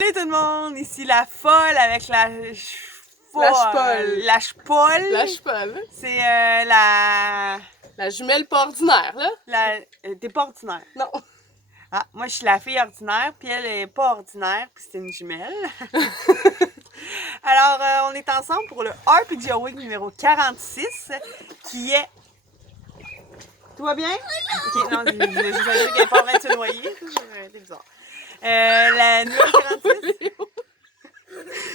Salut tout le monde, ici la folle avec la Lâche-polle. Lâche-polle. Lâche-polle. C'est la... La jumelle pas ordinaire, là. T'es pas ordinaire. Non. Ah, moi je suis la fille ordinaire, puis elle est pas ordinaire, puis c'est une jumelle. Alors, on est ensemble pour le RPG Week numéro 46, qui est... Tout va bien? Ok, non, je vais dire qu'elle est pas en train de se noyer. C'est bizarre. La numéro 46.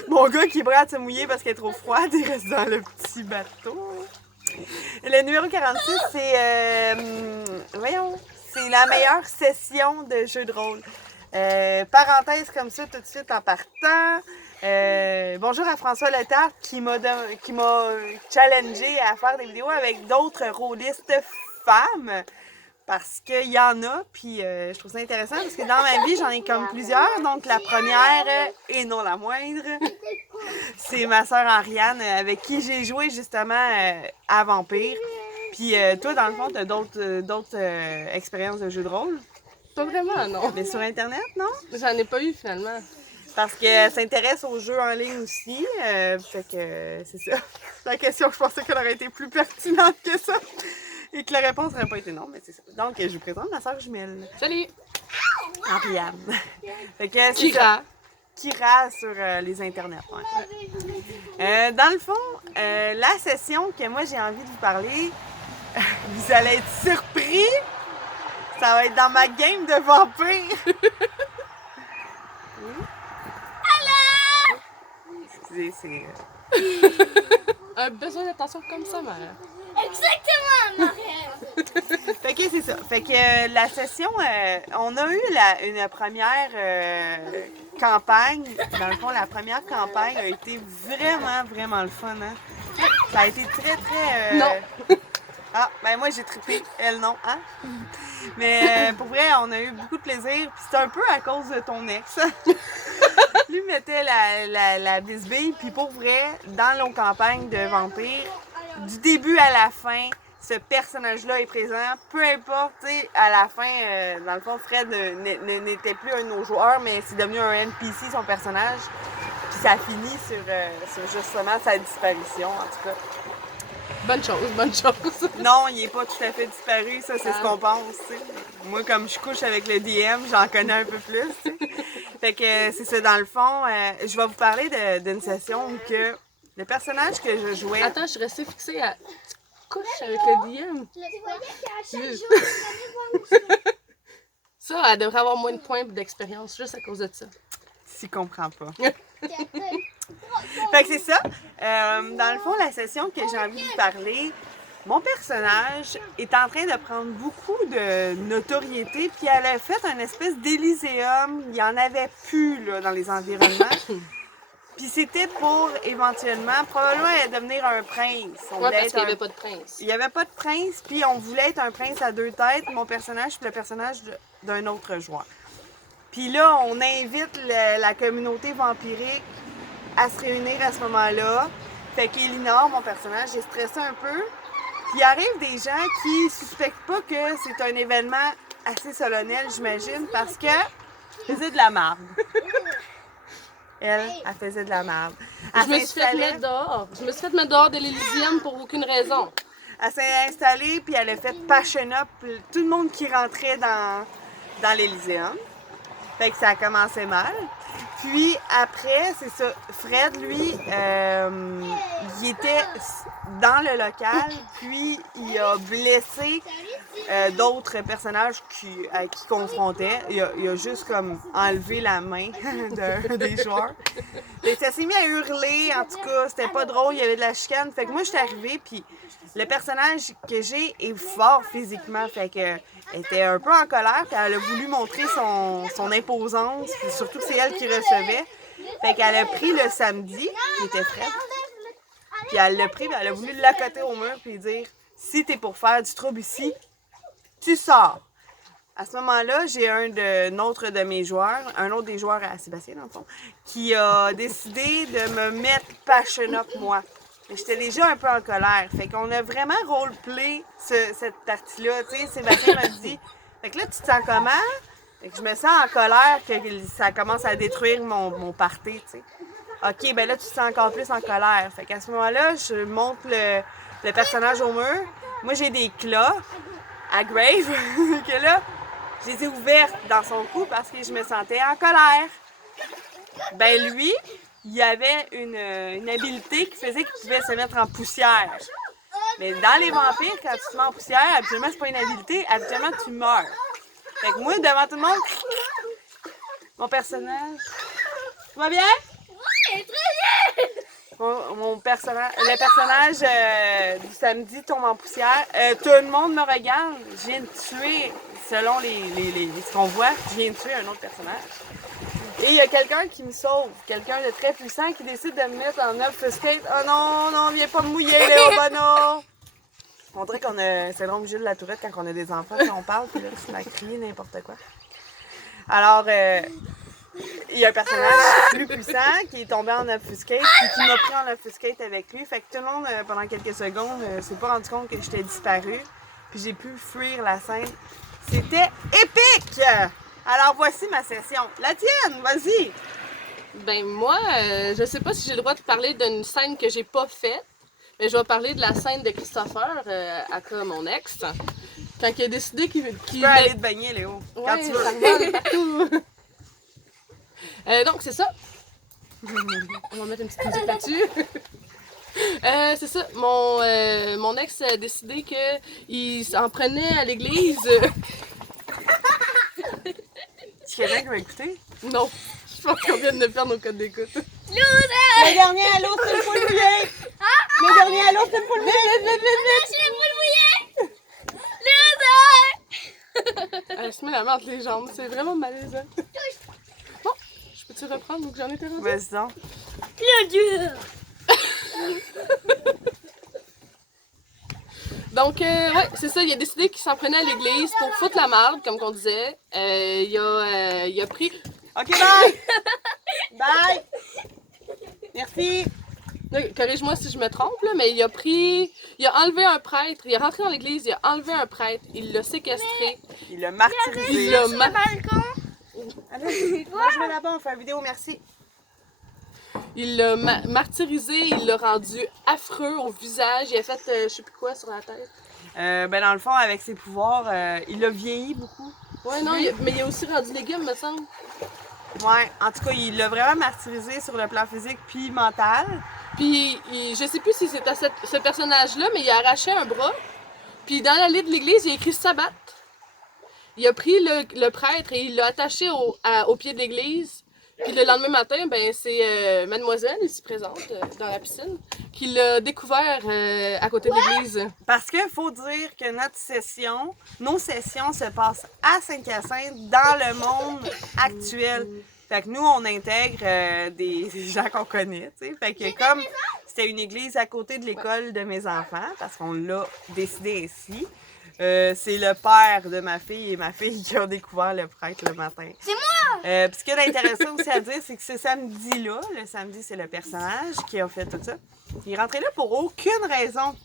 Mon gars qui est prêt à se mouiller parce qu'elle est trop froide, il reste dans le petit bateau. Le numéro 46, c'est... voyons, c'est la meilleure session de jeu de rôle. Parenthèse comme ça tout de suite en partant. Bonjour à François Letarte qui m'a challengé à faire des vidéos avec d'autres rôlistes femmes. Parce qu'il y en a, puis je trouve ça intéressant parce que dans ma vie, j'en ai comme plusieurs. Donc la première, et non la moindre, c'est ma sœur Ariane avec qui j'ai joué justement à Vampire. Puis toi, dans le fond, t'as d'autres expériences de jeu de rôle? Pas vraiment, non. Mais sur Internet, non? J'en ai pas eu, finalement. Parce qu'elle s'intéresse aux jeux en ligne aussi. Fait que c'est ça. La question, je pensais qu'elle aurait été plus pertinente que ça. Et que la réponse n'aurait pas été non, mais c'est ça. Donc, je vous présente ma sœur jumelle. Salut! Ariane. Fait que c'est Kira. ça. Kira sur les internets. Ouais. Dans le fond, la session que moi j'ai envie de vous parler, vous allez être surpris. Ça va être dans ma game de vampire. Excusez, c'est... Un besoin d'attention comme sa mère. Exactement, Marielle! Fait que c'est ça. Fait que la session, on a eu une première campagne. Dans le fond, la première campagne a été vraiment le fun, hein? Ça a été très... Non. Ah, ben moi j'ai trippé, elle non, hein? Mais pour vrai, on a eu beaucoup de plaisir, puis c'est un peu à cause de ton ex. Lui mettait la bisbille, puis pour vrai, dans nos campagnes de vampires, du début à la fin, ce personnage-là est présent. Peu importe, tu sais, à la fin, dans le fond, Fred n'était plus un de nos joueurs, mais c'est devenu un NPC, son personnage. Puis ça finit sur justement sa disparition, en tout cas. Bonne chose, bonne chose. Non, il est pas tout à fait disparu, ça c'est ce qu'on pense, tu sais. Moi, comme je couche avec le DM, j'en connais un peu plus, tu sais. Fait que c'est ça, dans le fond, je vais vous parler d'une session où que le personnage que je jouais... Attends, je suis restée fixée à... Tu couches avec le DM? Tu voyais qu'à chaque jour, tu allais voir où Ça, elle devrait avoir moins de points d'expérience juste à cause de ça. S'il comprend pas. c'était. Fait que c'est ça. Dans le fond, la session que j'ai envie de vous parler, mon personnage est en train de prendre beaucoup de notoriété, puis elle a fait une espèce d'élyséum. Il n'y en avait plus là, dans les environnements. Puis c'était pour éventuellement, probablement, devenir un prince. On Ouais, voulait parce être qu'il n'y un- avait pas de prince. Il n'y avait pas de prince, puis on voulait être un prince à deux têtes, mon personnage, puis le personnage d'un autre joueur. Puis là, on invite la communauté vampirique à se réunir à ce moment-là. Fait qu'Elinor, mon personnage, est stressé un peu. Puis il arrive des gens qui suspectent pas que c'est un événement assez solennel, j'imagine, parce que faisait de la marde. Elle faisait de la marde. Je me suis fait mettre dehors. Je me suis fait mettre dehors de l'Elysium pour aucune raison. Elle s'est installée, puis elle a fait passion up tout le monde qui rentrait dans l'Elyséum. Fait que ça a commencé mal. Puis après, c'est ça, Fred, lui, il était dans le local, puis il a blessé d'autres personnages qui confrontaient. Il a juste comme enlevé la main des joueurs. Fait que ça s'est mis à hurler, en tout cas, c'était pas drôle, il y avait de la chicane. Fait que moi, j'étais arrivée, puis le personnage que j'ai est fort physiquement, fait que elle était un peu en colère, puis elle a voulu montrer son imposance, puis surtout que c'est elle qui recevait. Fait qu'elle a pris le samedi, qui était Fred, puis elle l'a pris, puis elle a voulu l'accoter au mur, puis dire « Si t'es pour faire du trouble ici, tu sors. » À ce moment-là, j'ai un autre de mes joueurs, un autre des joueurs à Sébastien, dans le fond, qui a décidé de me mettre passion up, moi. J'étais déjà un peu en colère. Fait qu'on a vraiment roleplay cette partie-là. Tu sais, Sébastien m'a dit, fait que là, tu te sens comment? Fait que je me sens en colère que ça commence à détruire mon party, tu sais. OK, ben là, tu te sens encore plus en colère. Fait qu'à ce moment-là, je monte le personnage au mur. Moi, j'ai des claws à Grave que là, je les ai ouvertes dans son cou parce que je me sentais en colère. Ben lui, il avait une habileté qui faisait qu'il pouvait se mettre en poussière. Mais dans les vampires, quand tu te mets en poussière, habituellement, c'est pas une habileté, habituellement, tu meurs. Fait que moi, devant tout le monde, mon personnage... Tu vas bien? Oui, très bien! Le personnage du samedi tombe en poussière. Tout le monde me regarde. Je viens de tuer, selon ce qu'on voit, je viens de tuer un autre personnage. Et il y a quelqu'un qui me sauve, quelqu'un de très puissant qui décide de me mettre en obfuscate. Oh non, non, viens pas me mouiller, Léo Bono! On dirait qu'on a syndrome Jules Latourette quand on a des enfants, quand on parle, puis là, tu m'as crié n'importe quoi. Alors, il y a un personnage plus puissant qui est tombé en obfuscate et qui m'a pris en obfuscate avec lui. Fait que tout le monde, pendant quelques secondes, s'est pas rendu compte que j'étais disparue. Puis j'ai pu fuir la scène. C'était épique! Alors voici ma session. La tienne, vas-y! Ben moi, je sais pas si j'ai le droit de parler d'une scène que j'ai pas faite, mais je vais parler de la scène de Christopher, aka mon ex, quand il a décidé qu'il Tu peux aller te baigner, Léo, quand tu veux. ça revole partout. Donc c'est ça. On va mettre une petite musique là-dessus. C'est ça, mon ex a décidé qu'il s'en prenait à l'église. Tu quelqu'un qui va écouter? Non, je pense qu'on vient de perdre nos codes d'écoute. Le dernier à l'autre, c'est le poule mouillé! Le dernier à l'autre, c'est le poule mouillé! Elle se met la main entre les jambes, c'est vraiment malaisant. Bon, je peux-tu reprendre donc j'en étais rendue? Vas-y donc. Donc, ouais, c'est ça, il a décidé qu'il s'en prenait à l'église pour foutre la marde, comme qu'on disait. Il a pris... OK, bye! Bye! Merci! Là, corrige-moi si je me trompe, là, mais il a enlevé un prêtre, il est rentré dans l'église, il a enlevé un prêtre, il l'a séquestré. Il l'a martyrisé. Il l'a Allez, moi je vais là-bas, on fait une vidéo, merci. Il l'a martyrisé, il l'a rendu affreux au visage, il a fait je sais plus quoi sur la tête. Ben dans le fond, avec ses pouvoirs, il a vieilli beaucoup. Ouais, non, mais il a aussi rendu légume, me semble. Ouais, en tout cas, il l'a vraiment martyrisé sur le plan physique puis mental. Puis, je sais plus si c'était ce personnage-là, mais il a arraché un bras. Puis, dans l'allée de l'église, il a écrit Sabbat. Il a pris le prêtre et il l'a attaché au pied de l'église. Puis, le lendemain matin, ben c'est mademoiselle, ici présente, dans la piscine, qui l'a découvert à côté de l'église. Parce qu'il faut dire que nos sessions se passent à Saint-Hyacinthe dans le monde actuel. Fait que nous, on intègre des gens qu'on connaît, tu sais. Fait que comme c'était une église à côté de l'école de mes enfants, parce qu'on l'a décidé ainsi, c'est le père de ma fille et ma fille qui ont découvert le prêtre le matin. C'est moi! Puis ce qui est intéressant aussi à dire, c'est que ce samedi-là, le samedi, c'est le personnage qui a fait tout ça. Il est rentré là pour aucune raison.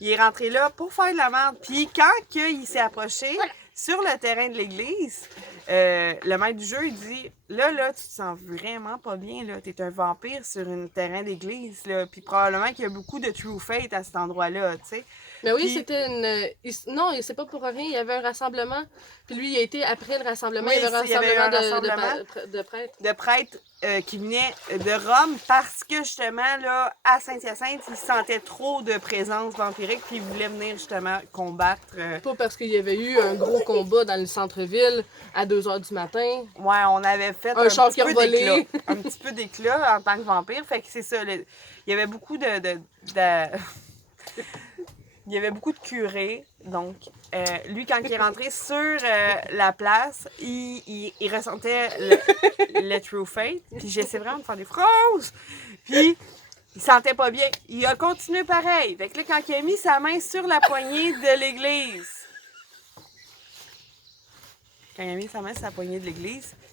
Il est rentré là pour faire de la merde. Puis quand il s'est approché sur le terrain de l'église, le maître du jeu, il dit là, tu te sens vraiment pas bien, là. T'es un vampire sur un terrain d'église, là. Puis probablement qu'il y a beaucoup de true fate à cet endroit-là, tu sais. Mais oui, Puis- c'était une... Non, c'est pas pour rien, il y avait un rassemblement. Puis lui, il a été après le rassemblement, Oui, il y avait un il y avait rassemblement, un rassemblement. de prêtres. De prêtres qui venaient de Rome parce que justement, là, à Saint-Hyacinthe, ils sentaient trop de présence vampirique puis ils voulaient venir justement combattre. Pas parce qu'il y avait eu un gros combat dans le centre-ville à 2h du matin. Ouais, on avait fait Un char petit qui a peu volé. d'éclat. Un petit peu d'éclat en tant que vampire. Fait que c'est ça. Il y avait beaucoup il y avait beaucoup de curés. Donc, lui, quand il est rentré sur la place, il ressentait le true fate. Puis j'essaie vraiment de faire des phrases. Puis il sentait pas bien. Il a continué pareil. Fait que là, quand il a mis sa main sur la poignée de l'église,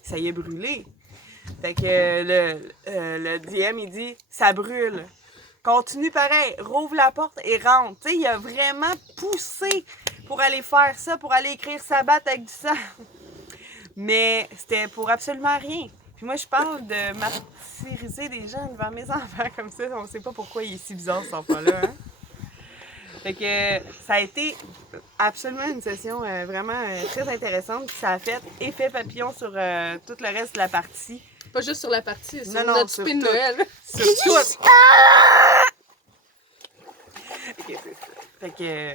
ça y est brûlé. Fait que le DM, il dit « Ça brûle ». Continue pareil, rouvre la porte et rentre. Tu sais, il a vraiment poussé pour aller faire ça, pour aller écrire Sabbat avec du sang. Mais c'était pour absolument rien. Puis moi, je parle de martyriser des gens devant mes enfants comme ça. On sait pas pourquoi il est si bizarre, cet enfant-là. Hein? Fait que ça a été absolument une session vraiment très intéressante. Puis ça a fait effet papillon sur tout le reste de la partie. Pas juste sur la partie, sur Non, notre sur spin de tout. Noël. Sur tout! Ok, c'est ça. Fait que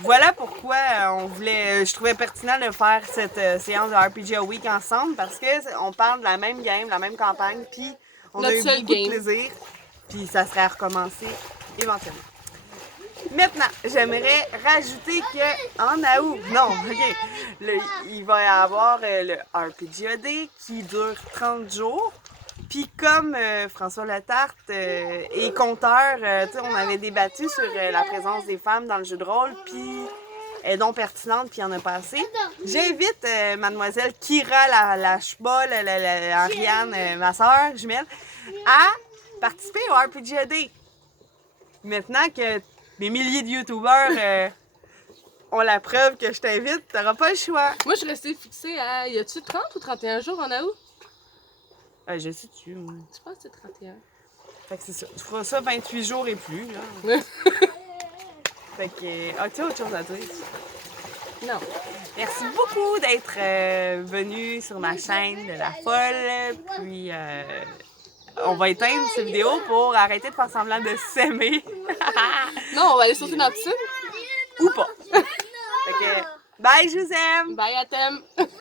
voilà pourquoi je trouvais pertinent de faire cette séance de RPG Week ensemble parce que on parle de la même game, de la même campagne, puis on a Notre eu seule beaucoup game. de plaisir, puis ça serait à recommencer éventuellement. Maintenant, j'aimerais rajouter que en août, non, ok, il va y avoir le RPGAD qui dure 30 jours. Puis comme François Letarte est conteur, tu sais, on avait débattu sur la présence des femmes dans le jeu de rôle, puis elle est donc pertinente, puis il y en a pas assez. J'invite mademoiselle Kira la chebole, Ariane, ma soeur jumelle, à participer au RPGAD. Maintenant que des milliers de youtubeurs ont la preuve que je t'invite, t'auras pas le choix. Moi, je suis restée fixée à. Y a-tu 30 ou 31 jours en août? Je sais tu moi. Je pense que c'est 31. Fait que c'est ça. Tu feras ça 28 jours et plus, là. Fait que. As-tu autre chose à dire? Non. Merci beaucoup d'être venu sur ma chaîne de la folle. Puis on va éteindre cette vidéo pour arrêter de faire semblant de s'aimer. Non, on va aller sauter dans la piscine. Ou pas. Fait que bye, je vous aime! Bye à thème.